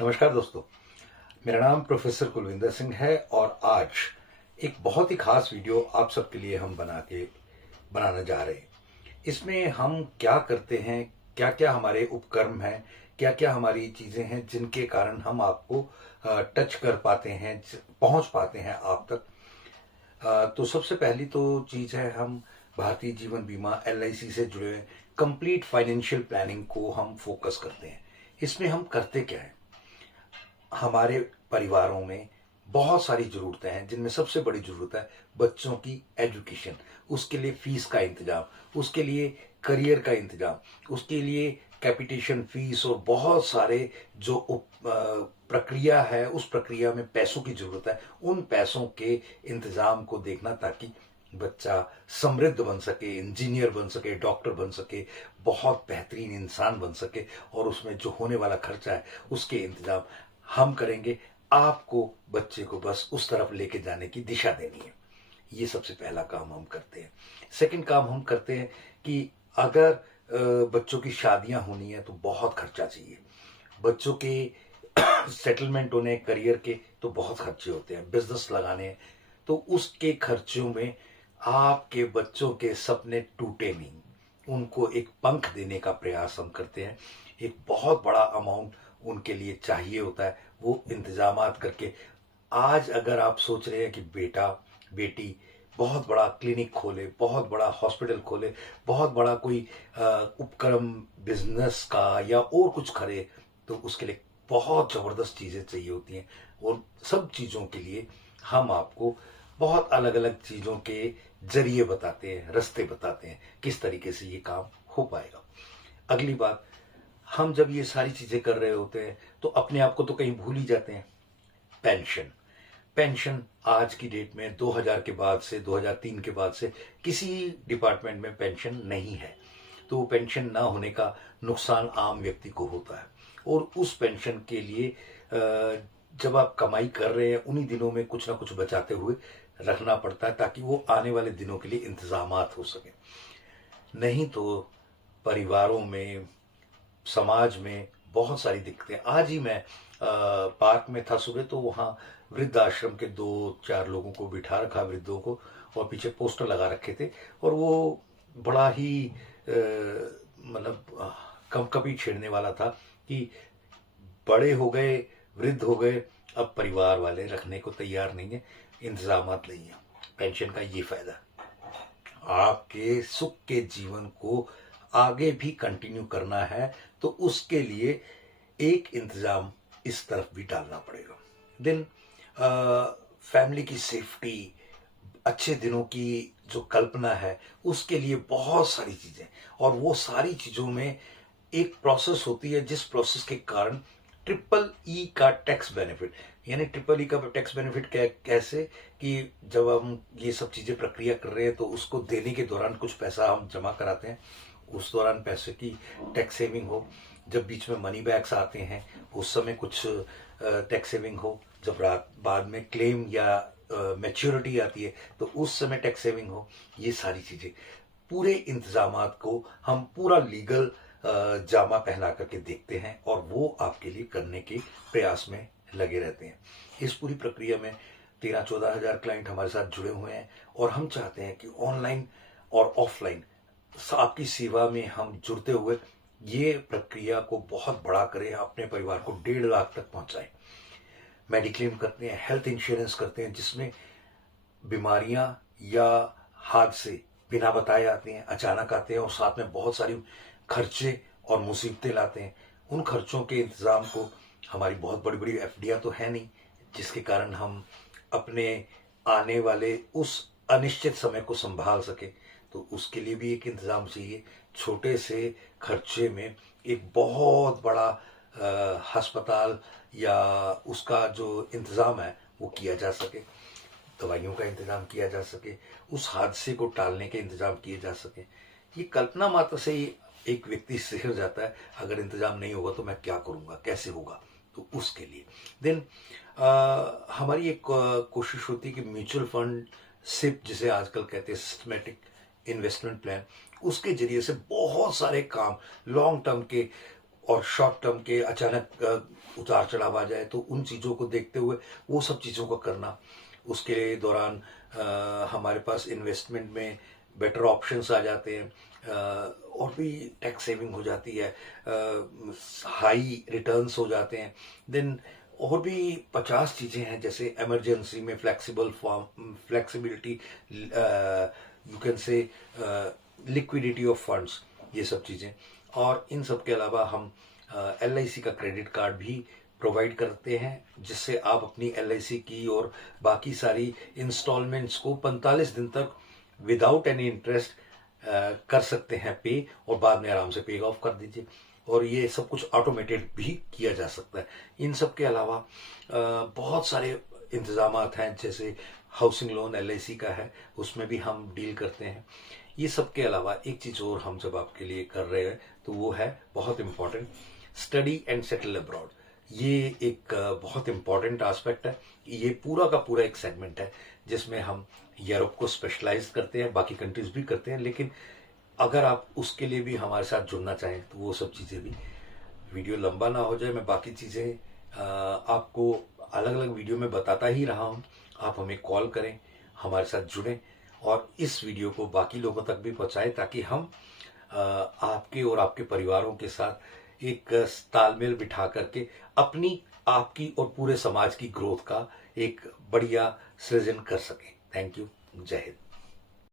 नमस्कार दोस्तों। मेरा नाम प्रोफेसर कुलविंदर सिंह है और आज एक बहुत ही खास वीडियो आप सबके लिए हम बनाने जा रहे हैं। इसमें हम क्या करते हैं, क्या क्या हमारे उपक्रम हैं, क्या क्या हमारी चीज़ें हैं जिनके कारण हम आपको टच कर पाते हैं, पहुंच पाते हैं आप तक। तो सबसे पहली तो चीज़ है, हम भारतीय जीवन बीमा LIC से जुड़े कंप्लीट फाइनेंशियल प्लानिंग को हम फोकस करते हैं। इसमें हम करते क्या है, हमारे परिवारों में बहुत सारी ज़रूरतें हैं जिनमें सबसे बड़ी ज़रूरत है बच्चों की एजुकेशन। उसके लिए फीस का इंतज़ाम, उसके लिए करियर का इंतज़ाम, उसके लिए कैपिटेशन फीस और बहुत सारे जो प्रक्रिया है, उस प्रक्रिया में पैसों की ज़रूरत है। उन पैसों के इंतज़ाम को देखना ताकि बच्चा समृद्ध बन सके, इंजीनियर बन सके, डॉक्टर बन सके, बहुत बेहतरीन इंसान बन सके, और उसमें जो होने वाला खर्चा है उसके इंतज़ाम हम करेंगे। आपको बच्चे को बस उस तरफ लेके जाने की दिशा देनी है। ये सबसे पहला काम हम करते हैं। सेकंड काम हम करते हैं कि अगर बच्चों की शादियां होनी है तो बहुत खर्चा चाहिए। बच्चों के सेटलमेंट होने, करियर के तो बहुत खर्चे होते हैं। बिजनेस लगाने हैं तो उसके खर्चों में आपके बच्चों के सपने टूटे नहीं, उनको एक पंख देने का प्रयास हम करते हैं। एक बहुत बड़ा अमाउंट उनके लिए चाहिए होता है, वो इंतजामात करके। आज अगर आप सोच रहे हैं कि बेटा बेटी बहुत बड़ा क्लिनिक खोले, बहुत बड़ा हॉस्पिटल खोले, बहुत बड़ा कोई उपक्रम बिजनेस का या और कुछ करे, तो उसके लिए बहुत ज़बरदस्त चीज़ें चाहिए होती हैं। और सब चीज़ों के लिए हम आपको बहुत अलग अलग चीज़ों के जरिए बताते हैं, रास्ते बताते हैं किस तरीके से ये काम हो पाएगा। अगली बात, हम जब ये सारी चीज़ें कर रहे होते हैं तो अपने आप को तो कहीं भूल ही जाते हैं। पेंशन पेंशन आज की डेट में 2000 के बाद से, 2003 के बाद से किसी डिपार्टमेंट में पेंशन नहीं है। तो वो पेंशन ना होने का नुकसान आम व्यक्ति को होता है। और उस पेंशन के लिए जब आप कमाई कर रहे हैं उन्हीं दिनों में कुछ ना कुछ बचाते हुए रखना पड़ता है ताकि वो आने वाले दिनों के लिए इंतजामात हो सके। नहीं तो परिवारों में, समाज में बहुत सारी दिक्कतें। आज ही मैं पार्क में था सुबह, तो वहाँ वृद्ध आश्रम के 2-4 लोगों को बिठा रखा, वृद्धों को, और पीछे पोस्टर लगा रखे थे। और वो बड़ा ही मतलब कंपकपी छेड़ने वाला था कि बड़े हो गए, वृद्ध हो गए, अब परिवार वाले रखने को तैयार नहीं है, इंतजामात नहीं है। पेंशन का ये फायदा है, आपके सुख के जीवन को आगे भी कंटिन्यू करना है तो उसके लिए एक इंतजाम इस तरफ भी डालना पड़ेगा। देन फैमिली की सेफ्टी, अच्छे दिनों की जो कल्पना है, उसके लिए बहुत सारी चीज़ें, और वो सारी चीज़ों में एक प्रोसेस होती है जिस प्रोसेस के कारण ट्रिपल का टैक्स बेनिफिट, यानी ट्रिपल का टैक्स बेनिफिट कैसे कि जब हम ये सब चीज़ें प्रक्रिया कर रहे हैं तो उसको देने के दौरान कुछ पैसा हम जमा कराते हैं, उस दौरान पैसे की टैक्स सेविंग हो। जब बीच में मनी बैग्स आते हैं उस समय कुछ टैक्स सेविंग हो। जब बाद में क्लेम या मैच्योरिटी आती है तो उस समय टैक्स सेविंग हो। ये सारी चीज़ें, पूरे इंतजामात को हम पूरा लीगल जामा पहना करके देखते हैं और वो आपके लिए करने के प्रयास में लगे रहते हैं। इस पूरी प्रक्रिया में 13-14 हजार क्लाइंट हमारे साथ जुड़े हुए हैं और हम चाहते हैं कि ऑनलाइन और ऑफलाइन आपकी सेवा में हम जुड़ते हुए ये प्रक्रिया को बहुत बड़ा करें, अपने परिवार को 1.5 लाख तक पहुंचाएं। मेडिक्लेम करते हैं, हेल्थ इंश्योरेंस करते हैं, जिसमें बीमारियां या हादसे बिना बताए आते हैं, अचानक आते हैं और साथ में बहुत सारी खर्चे और मुसीबतें लाते हैं। उन खर्चों के इंतज़ाम को, हमारी बहुत बड़ी बड़ी एफडियां तो है नहीं जिसके कारण हम अपने आने वाले उस अनिश्चित समय को संभाल सके, तो उसके लिए भी एक इंतज़ाम चाहिए। छोटे से खर्चे में एक बहुत बड़ा अस्पताल या उसका जो इंतज़ाम है वो किया जा सके, दवाइयों का इंतज़ाम किया जा सके, उस हादसे को टालने के इंतज़ाम किए जा सके। ये कल्पना मात्र से ही एक व्यक्ति सिहर जाता है, अगर इंतज़ाम नहीं होगा तो मैं क्या करूँगा, कैसे होगा। तो उसके लिए देन हमारी एक कोशिश होती है कि म्यूचुअल फंड, सिप जिसे आजकल कहते हैं, सिस्टमेटिक इन्वेस्टमेंट प्लान, उसके जरिए से बहुत सारे काम लॉन्ग टर्म के और शॉर्ट टर्म के अचानक उतार चढ़ाव आ जाए तो उन चीज़ों को देखते हुए वो सब चीज़ों को करना। उसके दौरान हमारे पास इन्वेस्टमेंट में बेटर ऑप्शंस आ जाते हैं, और भी टैक्स सेविंग हो जाती है, हाई रिटर्न्स हो जाते हैं। देन और भी 50 चीज़ें हैं, जैसे इमरजेंसी में flexible form, flexibility, you can say liquidity of funds, ये सब चीज़ें। और इन सब के अलावा हम LIC का क्रेडिट कार्ड भी प्रोवाइड करते हैं, जिससे आप अपनी LIC की और बाकी सारी इंस्टॉलमेंट्स को 45 दिन तक विदाउट एनी इंटरेस्ट कर सकते हैं पे, और बाद में आराम से पे ऑफ कर दीजिए। और ये सब कुछ ऑटोमेटेड भी किया जा सकता है। इन सब के अलावा बहुत सारे इंतजाम हैं, जैसे हाउसिंग लोन LIC का है, उसमें भी हम डील करते हैं। ये सब के अलावा एक चीज़ और हम जब आपके लिए कर रहे हैं तो वो है बहुत important, study and settle abroad. ये एक बहुत इम्पॉर्टेंट एस्पेक्ट है। ये पूरा का पूरा एक सेगमेंट है जिसमें हम यूरोप को स्पेशलाइज करते हैं, बाकी कंट्रीज भी करते हैं, लेकिन अगर आप उसके लिए भी हमारे साथ जुड़ना चाहें तो वो सब चीज़ें भी। वीडियो लंबा ना हो जाए, मैं बाकी चीज़ें आपको अलग अलग वीडियो में बताता ही रहा हूँ। आप हमें कॉल करें, हमारे साथ जुड़ें और इस वीडियो को बाकी लोगों तक भी पहुँचाएं, ताकि हम आपके और आपके परिवारों के साथ एक तालमेल बिठा करके अपनी, आपकी और पूरे समाज की ग्रोथ का एक बढ़िया सृजन कर सकें। Thank you. जय हिंद।